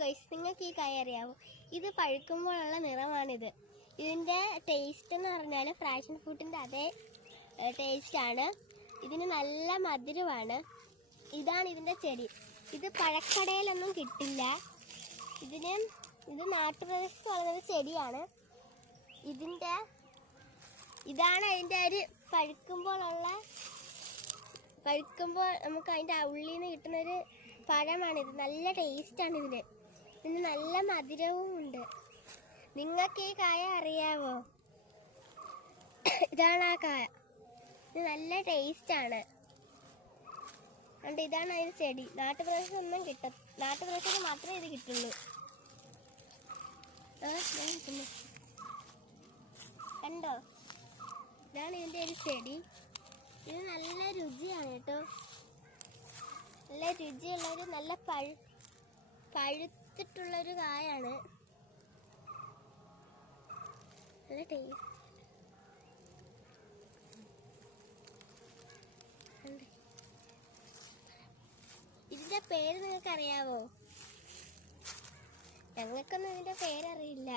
Guys, നിങ്ങൾക്ക് ഈ കായ അറിയാവോ? ഇത് പഴുക്കുമ്പോഴുള്ള നിറമാണിത്. ഇതിൻ്റെ ടേസ്റ്റ് എന്ന് പറഞ്ഞാൽ ഫ്രാഷൻ ഫ്രൂട്ടിൻ്റെ അതേ ടേസ്റ്റാണ്. ഇതിന് നല്ല മധുരമാണ്. ഇതാണ് ഇതിൻ്റെ ചെടി. ഇത് പഴക്കടയിലൊന്നും കിട്ടില്ല. ഇത് നാട്ടുപ്രദേശത്ത് വളരുന്ന ചെടിയാണ്. ഇതാണ് അതിൻ്റെ ഒരു പഴുക്കുമ്പോൾ നമുക്ക് അതിൻ്റെ ഉള്ളിൽ നിന്ന് കിട്ടുന്നൊരു പഴമാണിത്. നല്ല ടേസ്റ്റാണ് ഇതിന് നല്ല മധുരവും ഉണ്ട്. നിങ്ങൾക്ക് ഈ കായ അറിയാവോ? ഇതാണ് ആ കായ. ഇത് നല്ല ടേസ്റ്റാണ്. അതുകൊണ്ട് ഇതാണ് അതിന് ചെടി. നാട്ടുപ്രദേശത്ത് മാത്രമേ ഇത് കിട്ടുള്ളൂ. കണ്ടോ? ഇതാണ് ഇതിൻ്റെ ഒരു ചെടി. ഇത് നല്ല രുചിയാണ് കേട്ടോ. നല്ല രുചിയുള്ളൊരു നല്ല പഴുത്തിട്ടുള്ളൊരു കായാണ്. നല്ല ടേസ്റ്റ്. ഇതിന്റെ പേര് നിങ്ങൾക്ക് അറിയാവോ? ഞങ്ങൾക്കൊന്നും ഇതിന്റെ പേരറിയില്ല.